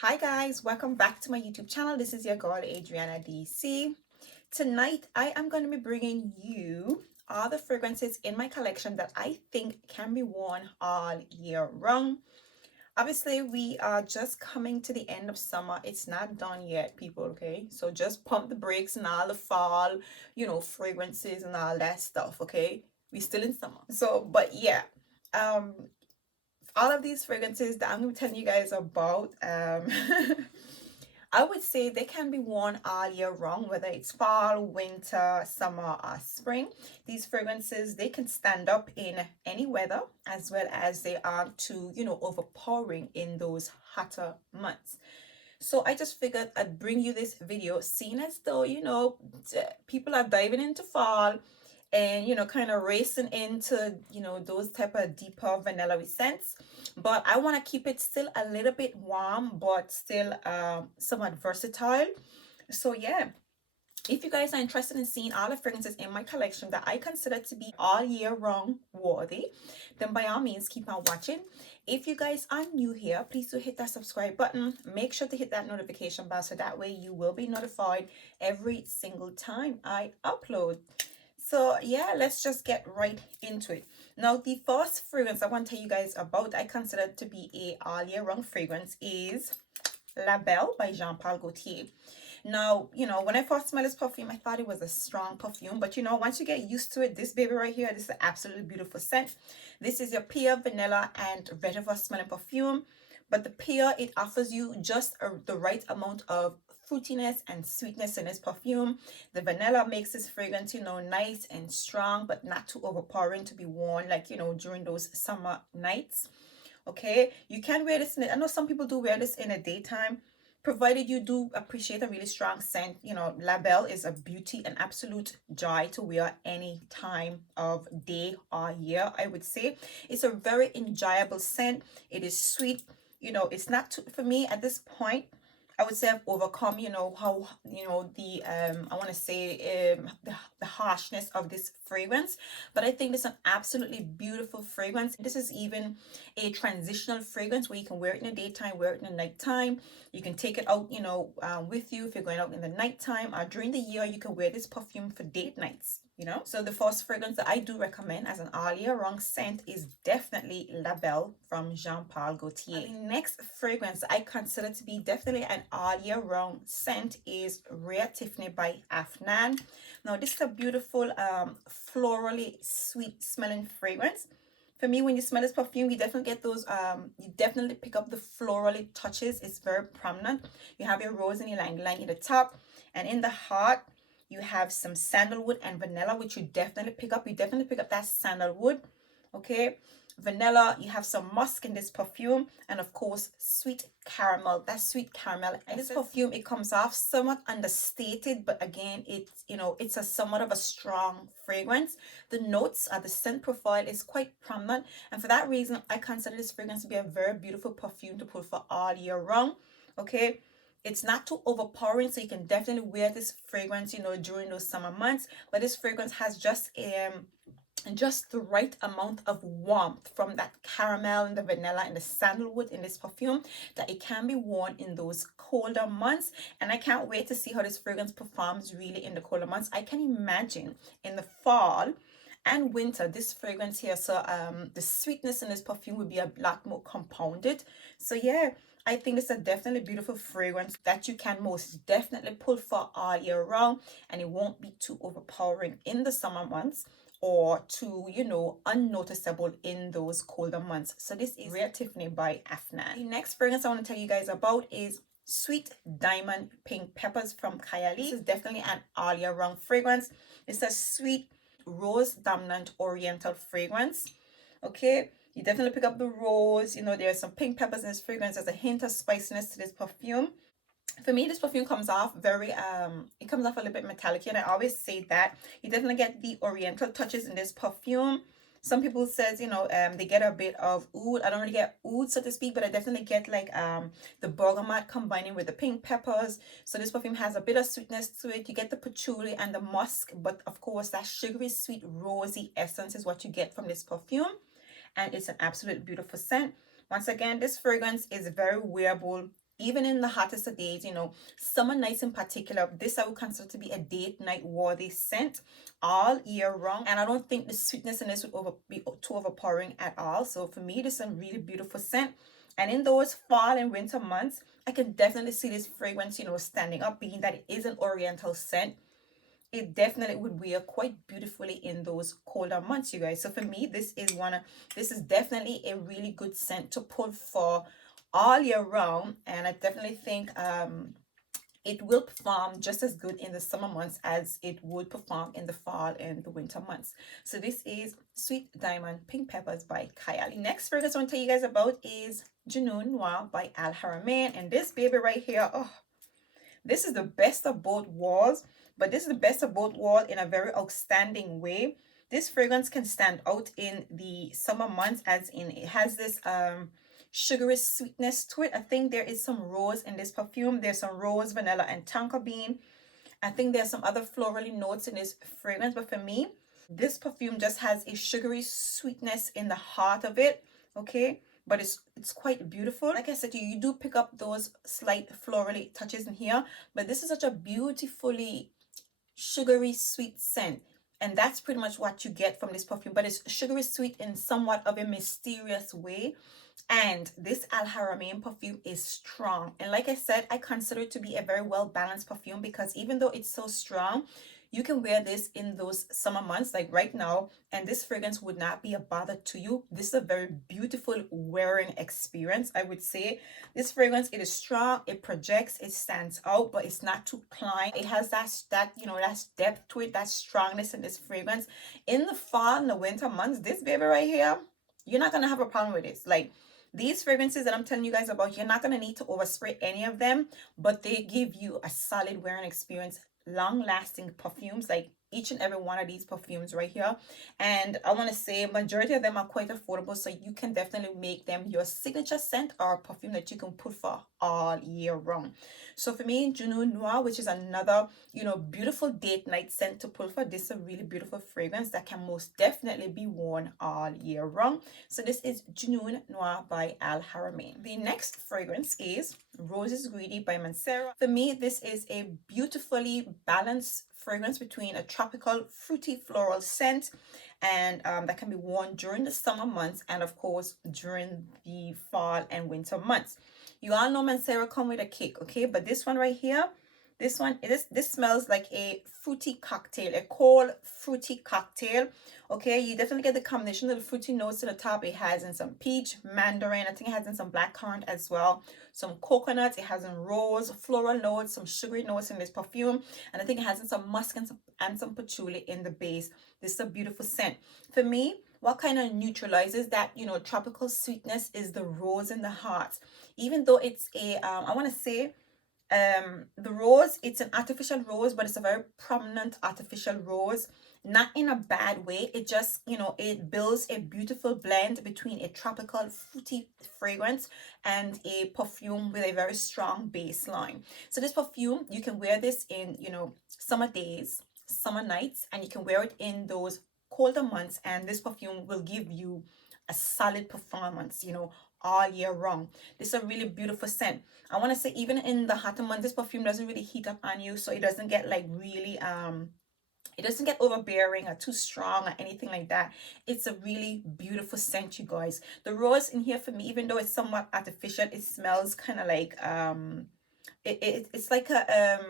Hi guys, welcome back to my YouTube channel. This is your girl AdriennaDC. Tonight I am going to be bringing you all the fragrances in my collection that I think can be worn all year round. Obviously, we are just coming to the end of summer. It's not done yet, people, okay? So just pump the brakes and all the fall, fragrances and all that stuff, okay? We still in summer. So, but yeah, um, all of these fragrances that I'm going to be telling you guys about, I would say they can be worn all year round, whether it's fall, winter, summer, or spring. These fragrances, they can stand up in any weather, as well as they aren't too, overpowering in those hotter months. So I just figured I'd bring you this video, seeing as though, people are diving into fall and, kind of racing into, those type of deeper vanilla scents. But I want to keep it still a little bit warm, but still somewhat versatile. So yeah, if you guys are interested in seeing all the fragrances in my collection that I consider to be all year round worthy, then by all means keep on watching. If you guys are new here, please do hit that subscribe button. Make sure to hit that notification bell so that way you will be notified every single time I upload. So yeah, let's just get right into it. Now, the first fragrance I want to tell you guys about, I consider to be a all year round fragrance, is Labelle by Jean Paul Gaultier. Now, when I first smelled this perfume, I thought it was a strong perfume, but once you get used to it, this baby right here, this is an absolutely beautiful scent. This is your pear, vanilla, and vetiver smelling perfume, but the pear, it offers you just the right amount of fruitiness and sweetness in this perfume. The vanilla makes this fragrance, nice and strong, but not too overpowering to be worn, like, during those summer nights. Okay, you can wear this I know some people do wear this in the daytime, provided you do appreciate a really strong scent. Labelle is a beauty, an absolute joy to wear any time of day or year. I would say it's a very enjoyable scent. It is sweet. It's not too, for me at this point, I would say I've overcome, how, the I want to say the harshness of this fragrance. But I think it's an absolutely beautiful fragrance. This is even a transitional fragrance where you can wear it in the daytime, wear it in the nighttime. You can take it out, with you if you're going out in the nighttime, or during the year you can wear this perfume for date nights. So the first fragrance that I do recommend as an all year round scent is definitely Labelle from Jean Paul Gaultier. The next fragrance I consider to be definitely an all year round scent is Rare Tiffany by Afnan. Now this is a beautiful florally sweet smelling fragrance. For me, when you smell this perfume, you definitely get those, you definitely pick up the florally touches. It's very prominent. You have your rose and ylang ylang in the top, and in the heart you have some sandalwood and vanilla, which you definitely pick up. You definitely pick up that sandalwood. Okay, vanilla, you have some musk in this perfume, and of course sweet caramel. That sweet caramel. And this perfume, it comes off somewhat understated, but again, it's a somewhat of a strong fragrance. The notes, the scent profile is quite prominent, and for that reason I consider this fragrance to be a very beautiful perfume to put for all year round. Okay, it's not too overpowering, so you can definitely wear this fragrance, during those summer months. But this fragrance has just the right amount of warmth from that caramel and the vanilla and the sandalwood in this perfume, that it can be worn in those colder months. And I can't wait to see how this fragrance performs really in the colder months. I can imagine in the fall and winter, this fragrance here, so the sweetness in this perfume would be a lot more compounded. So yeah, I think it's a definitely beautiful fragrance that you can most definitely pull for all year round, and it won't be too overpowering in the summer months or too, unnoticeable in those colder months. So this is Rare Tiffany by Afnan. The next fragrance I want to tell you guys about is Sweet Diamond Pink Peppers from Kylie. This is definitely an all year round fragrance. It's a sweet rose dominant oriental fragrance. Okay, you definitely pick up the rose. There's some pink peppers in this fragrance. There's a hint of spiciness to this perfume. For me, this perfume comes off very it comes off a little bit metallic, and I always say that you definitely get the oriental touches in this perfume. Some people says, they get a bit of oud. I don't really get oud, so to speak, but I definitely get like the bergamot combining with the pink peppers. So this perfume has a bit of sweetness to it. You get the patchouli and the musk, but of course that sugary sweet rosy essence is what you get from this perfume, and it's an absolute beautiful scent. Once again, this fragrance is very wearable even in the hottest of days, you know, summer nights in particular, this I would consider to be a date night worthy scent all year round. And I don't think the sweetness in this would be too overpowering at all. So for me, this is a really beautiful scent. And in those fall and winter months, I can definitely see this fragrance, you know, standing up, being that it is an oriental scent. It definitely would wear quite beautifully in those colder months, you guys. So for me, this is definitely a really good scent to pull for all year round. And I definitely think it will perform just as good in the summer months as it would perform in the fall and the winter months. So this is Sweet Diamond Pink Peppers by Kylie. Next fragrance I want to tell you guys about is Janua Noir by Haramain. And this baby right here, oh, this is the best of both worlds, but this is the best of both worlds in a very outstanding way. This fragrance can stand out in the summer months, as in it has this sugary sweetness to it. I think there is some rose in this perfume. There's some rose, vanilla, and tonka bean. I think there's some other florally notes in this fragrance, but for me, this perfume just has a sugary sweetness in the heart of it, okay? But it's quite beautiful. Like I said, you do pick up those slight florally touches in here, but this is such a beautifully sugary sweet scent. And that's pretty much what you get from this perfume, but it's sugary sweet in somewhat of a mysterious way. And this Haramain perfume is strong. And like I said, I consider it to be a very well balanced perfume, because even though it's so strong, you can wear this in those summer months like right now, and this fragrance would not be a bother to you. This is a very beautiful wearing experience, I would say. This fragrance, it is strong, it projects, it stands out, but it's not too climb. It has that you know, that depth to it, that strongness in this fragrance. In the fall and the winter months, this baby right here, you're not gonna have a problem with this. Like, these fragrances that I'm telling you guys about, you're not going to need to overspray any of them, but they give you a solid wearing experience, long-lasting perfumes, like each and every one of these perfumes right here. And I want to say majority of them are quite affordable, so you can definitely make them your signature scent or perfume that you can put for all year round. So for me, Janua Noir, which is another, you know, beautiful date night scent to pull for, this is a really beautiful fragrance that can most definitely be worn all year round. So this is Janua Noir by Haramain. The next fragrance is Roses Greedy by Mancera. For me, this is a beautifully balanced fragrance between a tropical fruity floral scent and that can be worn during the summer months and of course during the fall and winter months. You all know Mancera come with a kick, okay? But this one right here, this smells like a fruity cocktail, a cold fruity cocktail. Okay, you definitely get the combination of the fruity notes to the top. It has in some peach, mandarin, I think it has in some blackcurrant as well, some coconut, it has in rose, floral notes, some sugary notes in this perfume, and I think it has in some musk and some patchouli in the base. This is a beautiful scent. For me, what kind of neutralizes that, you know, tropical sweetness is the rose in the heart. Even though it's a I want to say the rose, it's an artificial rose, but it's a very prominent artificial rose, not in a bad way. It just, you know, it builds a beautiful blend between a tropical fruity fragrance and a perfume with a very strong baseline. So this perfume, you can wear this in, you know, summer days, summer nights, and you can wear it in those colder months, and this perfume will give you a solid performance, you know, all year round. This is a really beautiful scent. I want to say even in the hotter months, this perfume doesn't really heat up on you, so it doesn't get like really it doesn't get overbearing or too strong or anything like that. It's a really beautiful scent, you guys. The rose in here for me, even though it's somewhat artificial, it smells kind of like it's like a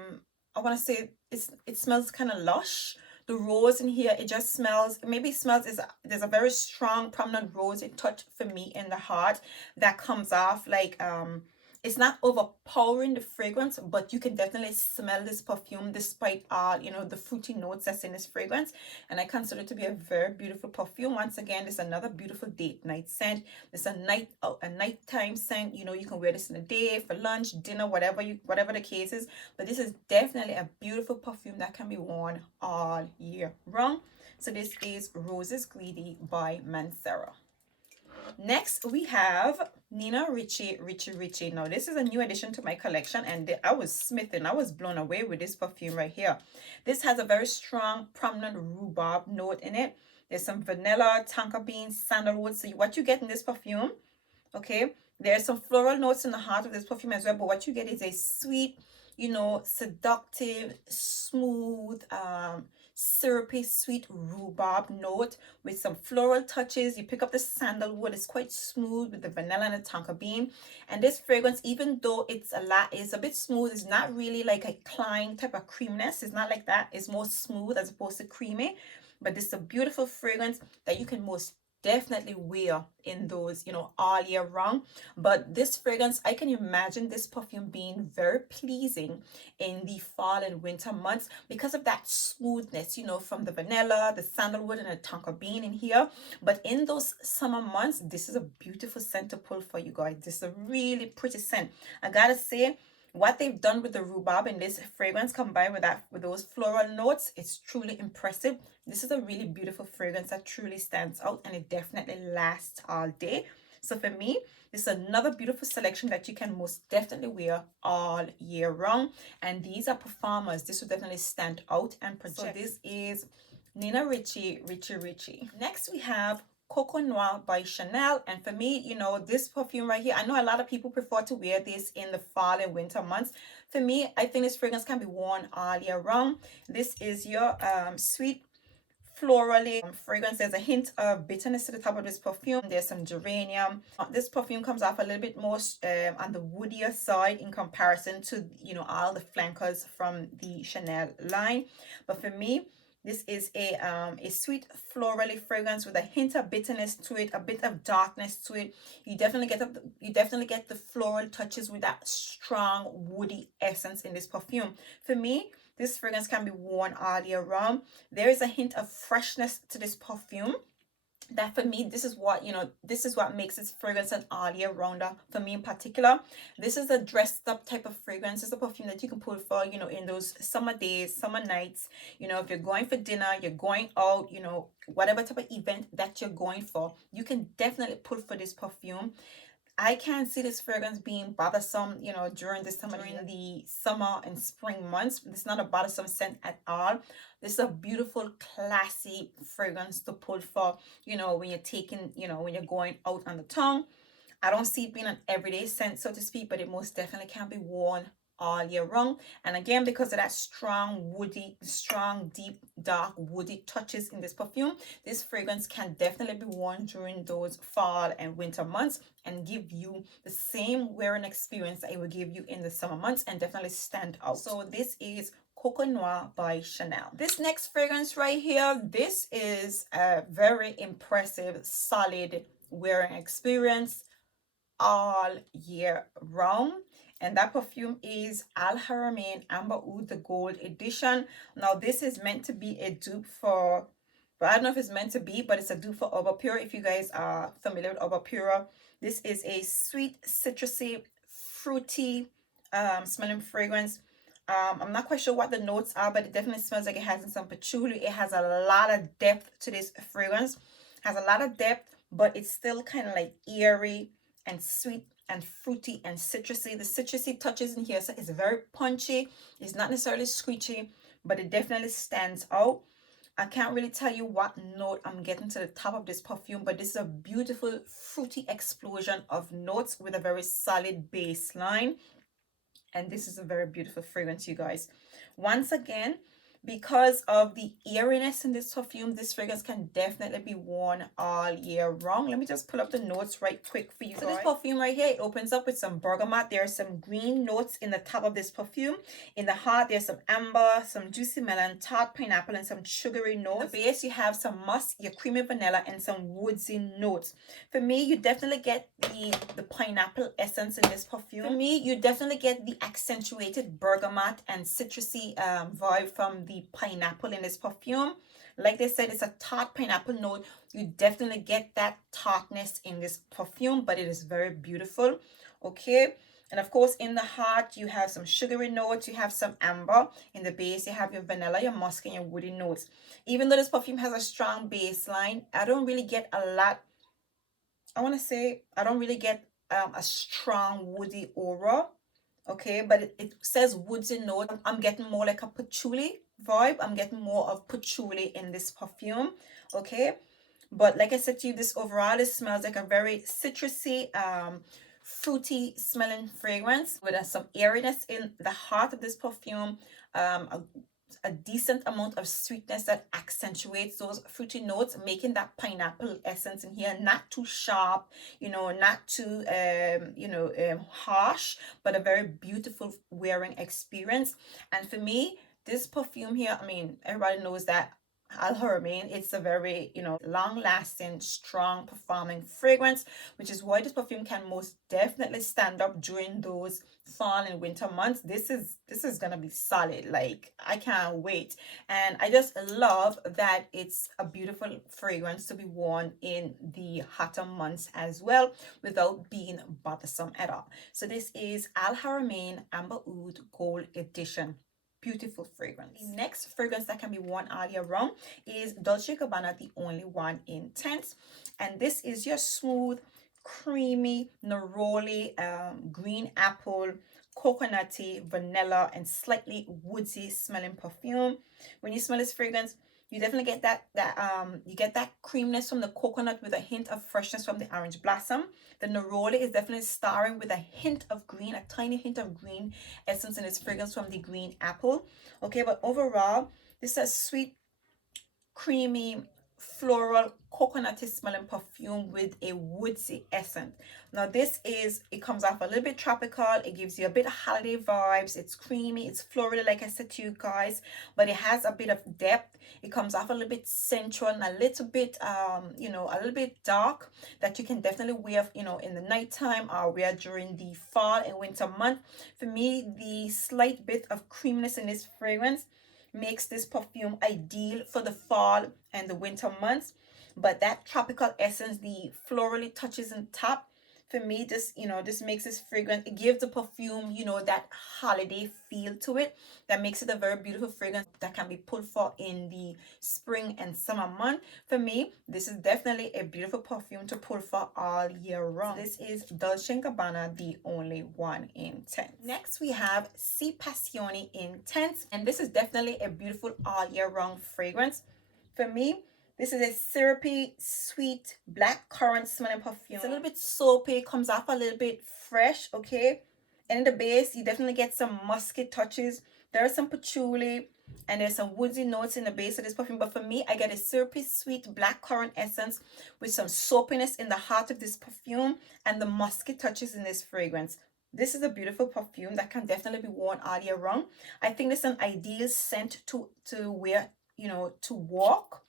I want to say it smells kind of lush. The rose in here, it just smells, maybe it smells, there's a very strong prominent rose touch for me in the heart that comes off like it's not overpowering the fragrance, but you can definitely smell this perfume despite all, you know, the fruity notes that's in this fragrance. And I consider it to be a very beautiful perfume. Once again, this is another beautiful date night scent. This is a nighttime scent. You know, you can wear this in the day, for lunch, dinner, whatever the case is. But this is definitely a beautiful perfume that can be worn all year round. So this is Roses Greedy by Mancera. Next, we have Nina Ricci. Now, this is a new addition to my collection, and I was smitten. I was blown away with this perfume right here. This has a very strong, prominent rhubarb note in it. There's some vanilla, tonka bean, sandalwood. So what you get in this perfume, okay, There's some floral notes in the heart of this perfume as well, but what you get is a sweet, you know, seductive, smooth, syrupy, sweet rhubarb note with some floral touches. You pick up the sandalwood, it's quite smooth with the vanilla and the tonka bean. And this fragrance, even though it's a bit smooth, it's not really like a Klein type of creaminess. It's not like that. It's more smooth as opposed to creamy. But this is a beautiful fragrance that you can most definitely wear in those, you know, all year round. But this fragrance, I can imagine this perfume being very pleasing in the fall and winter months because of that smoothness, you know, from the vanilla, the sandalwood, and the tonka bean in here. But in those summer months, this is a beautiful scent to pull for you guys. This is a really pretty scent. I gotta say, what they've done with the rhubarb in this fragrance combined with those floral notes, it's truly impressive. This is a really beautiful fragrance that truly stands out, and it definitely lasts all day. So for me, this is another beautiful selection that you can most definitely wear all year round. And these are performers. This will definitely stand out and project. So this is Nina Ricci, Ricci. Next we have Coco Noir by Chanel. And for me, you know, this perfume right here, I know a lot of people prefer to wear this in the fall and winter months. For me, I think this fragrance can be worn all year round. This is your sweet florally fragrance. There's a hint of bitterness to the top of this perfume. There's some geranium. This perfume comes off a little bit more on the woodier side in comparison to, you know, all the flankers from the Chanel line. But for me, this is a sweet florally fragrance with a hint of bitterness to it, a bit of darkness to it. You definitely get the floral touches with that strong woody essence in this perfume. For me, this fragrance can be worn all year round. There is a hint of freshness to this perfume that for me, this is what makes this fragrance an all year rounder for me in particular. This is a dressed up type of fragrance. It's a perfume that you can pull for, you know, in those summer days, summer nights, you know, if you're going for dinner, you're going out, you know, whatever type of event that you're going for, you can definitely pull for this perfume. I can't see this fragrance being bothersome, you know, during this time, during the summer and spring months. It's not a bothersome scent at all. This is a beautiful, classy fragrance to pull for, you know, when you're taking, you know, when you're going out on the tongue. I don't see it being an everyday scent, so to speak, but it most definitely can be worn all year round. And again, because of that strong woody, strong deep dark woody touches in this perfume, this fragrance can definitely be worn during those fall and winter months and give you the same wearing experience that it will give you in the summer months and definitely stand out. So this is Coco Noir by Chanel. This next fragrance right here, this is a very impressive, solid wearing experience all year round, and that perfume is Haramain Amber Oud, the gold edition. Now this is meant to be a dupe for, but I don't know if it's meant to be, but it's a dupe for Overpure. If you guys are familiar with Overpure, this is a sweet, citrusy, fruity smelling fragrance. I'm not quite sure what the notes are, but it definitely smells like it has some patchouli. It has a lot of depth to this fragrance. It has a lot of depth, but it's still kind of like airy and sweet and fruity and citrusy. The citrusy touches in here, so it's very punchy. It's not necessarily screechy, but it definitely stands out. I can't really tell you what note I'm getting to the top of this perfume, but this is a beautiful fruity explosion of notes with a very solid baseline. And this is a very beautiful fragrance, you guys. Once again, because of the airiness in this perfume, this fragrance can definitely be worn all year round. Let me just pull up the notes right quick for you guys. So this perfume right here, it opens up with some bergamot. There are some green notes in the top of this perfume. In the heart, there's some amber, some juicy melon, tart pineapple, and some sugary notes. In the base, you have some musk, your creamy vanilla, and some woodsy notes. For me, you definitely get the pineapple essence in this perfume. For me, you definitely get the accentuated bergamot and citrusy vibe from the pineapple in this perfume. Like they said, it's a tart pineapple note. You definitely get that tartness in this perfume, but it is very beautiful. Okay, and of course in the heart you have some sugary notes, you have some amber. In the base you have your vanilla, your musk, and your woody notes. Even though this perfume has a strong baseline, I don't really get a lot, I want to say I don't really get a strong woody aura. Okay, but it says woodsy note. I'm getting more like a patchouli vibe. I'm getting more of patchouli in this perfume. Okay, but like I said to you, this overall, it smells like a very citrusy, fruity smelling fragrance with some airiness in the heart of this perfume, a decent amount of sweetness that accentuates those fruity notes, making that pineapple essence in here not too sharp, not too harsh, but a very beautiful wearing experience. And for me, this perfume here, I mean, everybody knows that Haramain, it's a very, long lasting, strong performing fragrance, which is why this perfume can most definitely stand up during those fall and winter months. This is gonna be solid. Like, I can't wait. And I just love that it's a beautiful fragrance to be worn in the hotter months as well, without being bothersome at all. So this is Haramain Amber Oud Gold Edition. Beautiful fragrance. The next fragrance that can be worn all year round is Dolce Gabbana, the only one in Intense. And this is your smooth, creamy, neroli, green apple, coconutty, vanilla, and slightly woodsy smelling perfume. When you smell this fragrance, you definitely get that creaminess from the coconut with a hint of freshness from the orange blossom. The neroli is definitely starring with a hint of green, a tiny hint of green essence in its fragrance from the green apple. Okay, but overall, this is a sweet, creamy, floral, coconutty smelling perfume with a woodsy essence. Now it comes off a little bit tropical. It gives you a bit of holiday vibes. It's creamy, it's floral, like I said to you guys, but it has a bit of depth. It comes off a little bit sensual and a little bit a little bit dark, that you can definitely wear in the nighttime or wear during the fall and winter month. For me, the slight bit of creaminess in this fragrance makes this perfume ideal for the fall and the winter months. But that tropical essence, the florally touches on top, for me, this makes this fragrance, it gives the perfume that holiday feel to it, that makes it a very beautiful fragrance that can be pulled for in the spring and summer month. For me, this is definitely a beautiful perfume to pull for all year round. This is Dolce Gabbana, the only one Intense. Next we have Si Passione Intense, and this is definitely a beautiful all year round fragrance. For me, this is a syrupy, sweet, black currant smelling perfume. It's a little bit soapy, comes off a little bit fresh, okay? And in the base, you definitely get some musky touches. There's some patchouli, and there's some woodsy notes in the base of this perfume. But for me, I get a syrupy, sweet, black currant essence with some soapiness in the heart of this perfume and the musky touches in this fragrance. This is a beautiful perfume that can definitely be worn all year round. I think this is an ideal scent to wear, to walk.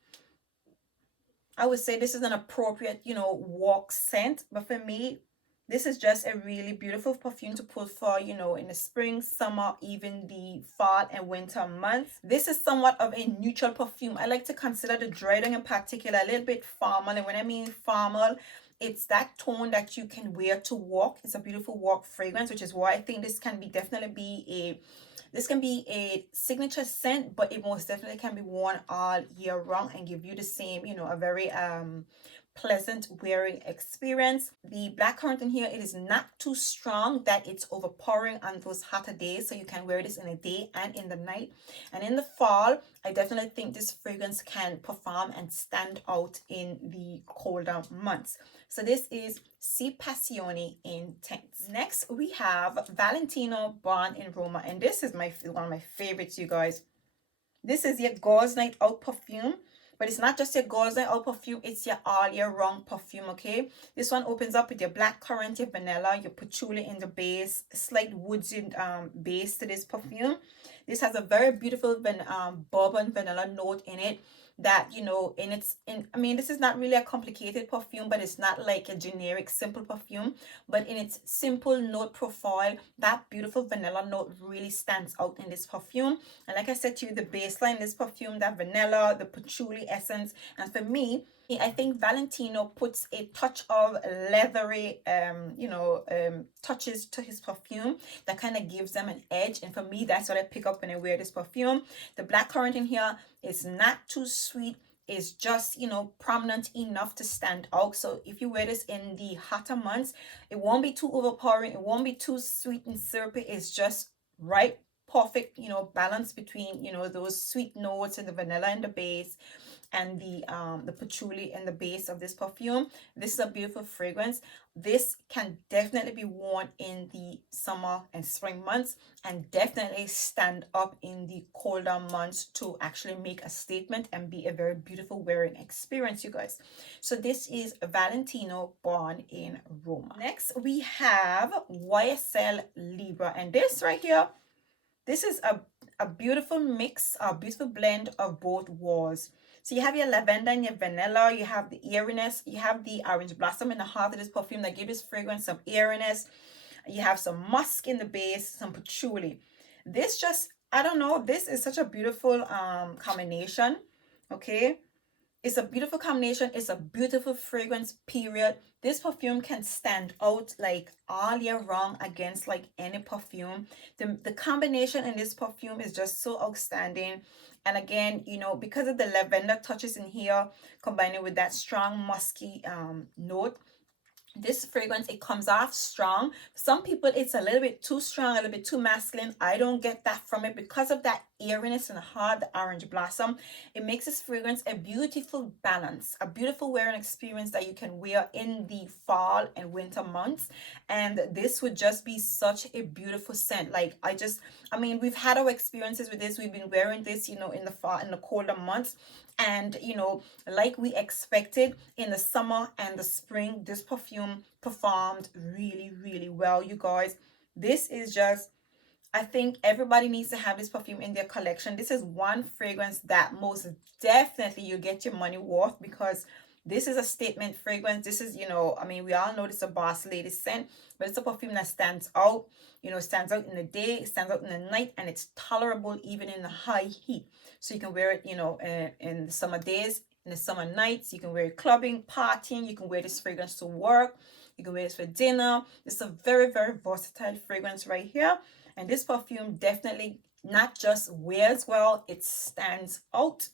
I would say this is an appropriate, walk scent. But for me, this is just a really beautiful perfume to put for, in the spring, summer, even the fall and winter months. This is somewhat of a neutral perfume. I like to consider the Dreading in particular a little bit formal. And when I mean formal, it's that tone that you can wear to walk. It's a beautiful walk fragrance, which is why I think this can be a signature scent, but it most definitely can be worn all year round and give you the same, a very pleasant wearing experience. The black currant in here, it is not too strong that it's overpowering on those hotter days, so you can wear this in the day and in the night. And in the fall, I definitely think this fragrance can perform and stand out in the colder months. So this is Si Passione Intense. Next we have Valentino Born in Roma, and this is one of my favorites, you guys. This is your girls night out perfume, but it's not just your girls night out perfume, it's your all year round perfume. Okay, this one opens up with your black currant, your vanilla, your patchouli in the base, slight woodsy base to this perfume. This has a very beautiful bourbon vanilla note in it, that I mean, this is not really a complicated perfume, but it's not like a generic simple perfume. But in its simple note profile, that beautiful vanilla note really stands out in this perfume. And like I said to you, the baseline in this perfume, that vanilla, the patchouli essence. And for me, I think Valentino puts a touch of leathery touches to his perfume that kind of gives them an edge. And for me, that's what I pick up when I wear this perfume. The black currant in here is not too sweet. It's just, prominent enough to stand out. So if you wear this in the hotter months, it won't be too overpowering. It won't be too sweet and syrupy. It's just right, perfect, balance between, those sweet notes and the vanilla in the base, and the patchouli in the base of this perfume. This is a beautiful fragrance. This can definitely be worn in the summer and spring months, and definitely stand up in the colder months to actually make a statement and be a very beautiful wearing experience, you guys. So this is Valentino, born in Roma. Next we have Ysl Libra, and this right here, this is a beautiful mix, a beautiful blend of both worlds. So you have your lavender and your vanilla, you have the airiness, you have the orange blossom in the heart of this perfume that gives this fragrance some airiness. You have some musk in the base, some patchouli. This just, I don't know, this is such a beautiful combination. Okay, it's a beautiful combination. It's a beautiful fragrance, period. This perfume can stand out like all year round against like any perfume. The combination in this perfume is just so outstanding. And again, you know, because of the lavender touches in here, combining with that strong musky note, this fragrance, it comes off strong. Some people, it's a little bit too strong, a little bit too masculine. I don't get that from it because of that airiness and heart, the orange blossom. It makes this fragrance a beautiful balance, a beautiful wearing experience that you can wear in the fall and winter months. And this would just be such a beautiful scent. Like, I mean, we've had our experiences with this. We've been wearing this, you know, in the fall, in the colder months, and you know, like we expected, in the summer and the spring, this perfume performed really, really well, you guys. This is just, I think everybody needs to have this perfume in their collection. This is one fragrance that most definitely you get your money worth, because this is a statement fragrance. This is, you know, I mean, we all know this is a boss lady scent, but it's a perfume that stands out, you know, stands out in the day, stands out in the night, and it's tolerable even in the high heat. So you can wear it, you know, in the summer days, in the summer nights. You can wear it clubbing, partying. You can wear this fragrance to work. You can wear this for dinner. It's a very, very versatile fragrance right here. And this perfume definitely not just wears well, it stands out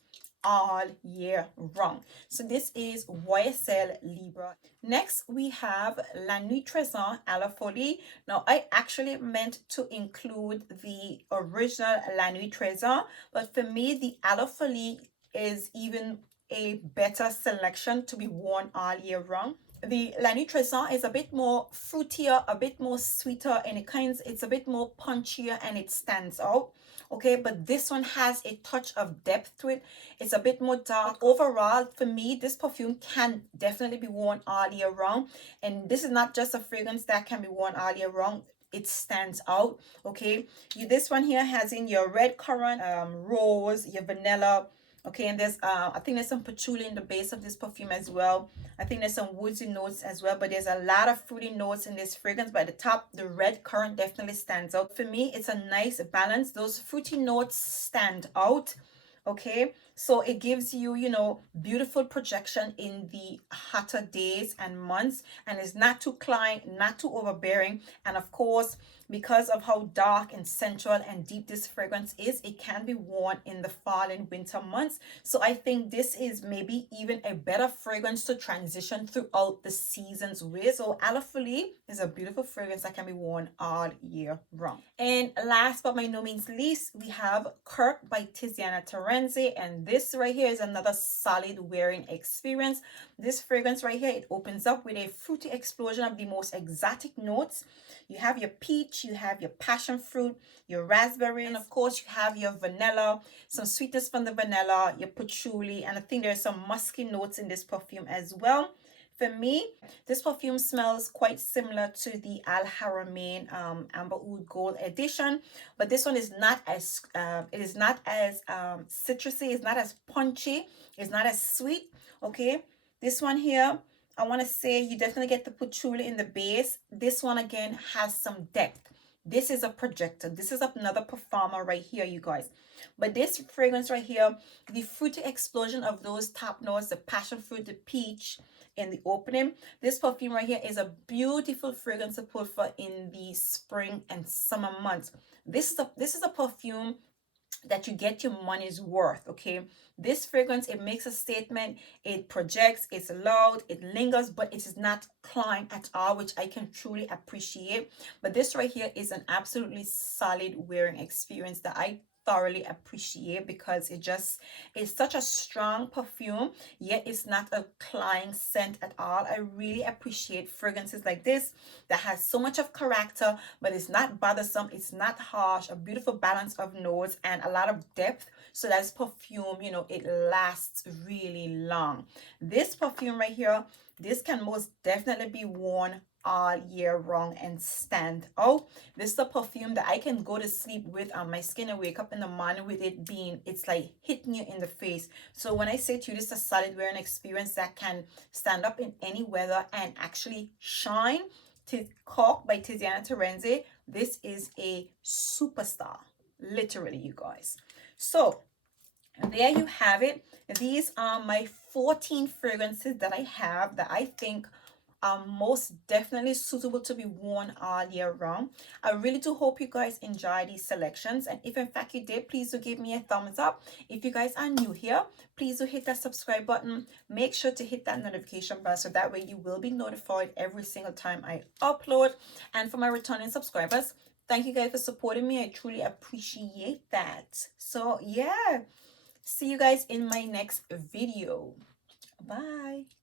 all year round. So this is Ysl Libra. Next we have La Nuitrazon à la Folie. Now I actually meant to include the original La Nuitrazon, but for me the à la Folie is even a better selection to be worn all year round. The La Nuitrazon is a bit more fruitier, a bit more sweeter, and it's a bit more punchier, and it stands out. Okay, but this one has a touch of depth to it. It's a bit more dark. Overall, for me, this perfume can definitely be worn all year round. And this is not just a fragrance that can be worn all year round. It stands out. Okay, this one here has in your red currant, rose, your vanilla. Okay, and there's I think there's some patchouli in the base of this perfume as well. I think there's some woodsy notes as well, but there's a lot of fruity notes in this fragrance. But at the top, the red currant definitely stands out. For me, it's a nice balance. Those fruity notes stand out. Okay, so it gives you, you know, beautiful projection in the hotter days and months, and it's not too cloying, not too overbearing. And of course, because of how dark and sensual and deep this fragrance is, it can be worn in the fall and winter months. So I think this is maybe even a better fragrance to transition throughout the seasons with. So à la Folie is a beautiful fragrance that can be worn all year round. And last but by no means least, we have KIRK by Tiziana Terenzi, and this right here is another solid wearing experience. This fragrance right here, it opens up with a fruity explosion of the most exotic notes. You have your peach, you have your passion fruit, your raspberry, and of course you have your vanilla, some sweetness from the vanilla, your patchouli, and I think there's some musky notes in this perfume as well. For me, this perfume smells quite similar to the Haramain Amber Oud Gold edition, but this one is not as citrusy, it's not as punchy, it's not as sweet. Okay, this one here, I want to say you definitely get the patchouli in the base. This one again has some depth. This is a projector. This is another performer right here, you guys. But this fragrance right here, the fruity explosion of those top notes, the passion fruit, the peach in the opening. This perfume right here is a beautiful fragrance to put for in the spring and summer months. This is a perfume that you get your money's worth. Okay, this fragrance, it makes a statement, it projects, it's loud, it lingers, but it is not cloying at all, which I can truly appreciate. But this right here is an absolutely solid wearing experience that I thoroughly appreciate, because it just is such a strong perfume, yet it's not a cloying scent at all. I really appreciate fragrances like this that has so much of character, but it's not bothersome, it's not harsh, a beautiful balance of notes and a lot of depth, so that's perfume, you know, it lasts really long. This perfume right here, this can most definitely be worn all year round and stand out. This is a perfume that I can go to sleep with on my skin and wake up in the morning with it being, it's like hitting you in the face. So when I say to you, this is a solid wearing experience that can stand up in any weather and actually shine. KIRK by Tiziana Terenzi, this is a superstar, literally, you guys. So there you have it. These are my 14 fragrances that I have that I think are most definitely suitable to be worn all year round. I really do hope you guys enjoy these selections, and if in fact you did, please do give me a thumbs up. If you guys are new here, please do hit that subscribe button. Make sure to hit that notification bell so that way you will be notified every single time I upload. And for my returning subscribers, thank you guys for supporting me. I truly appreciate that. So yeah, see you guys in my next video. Bye.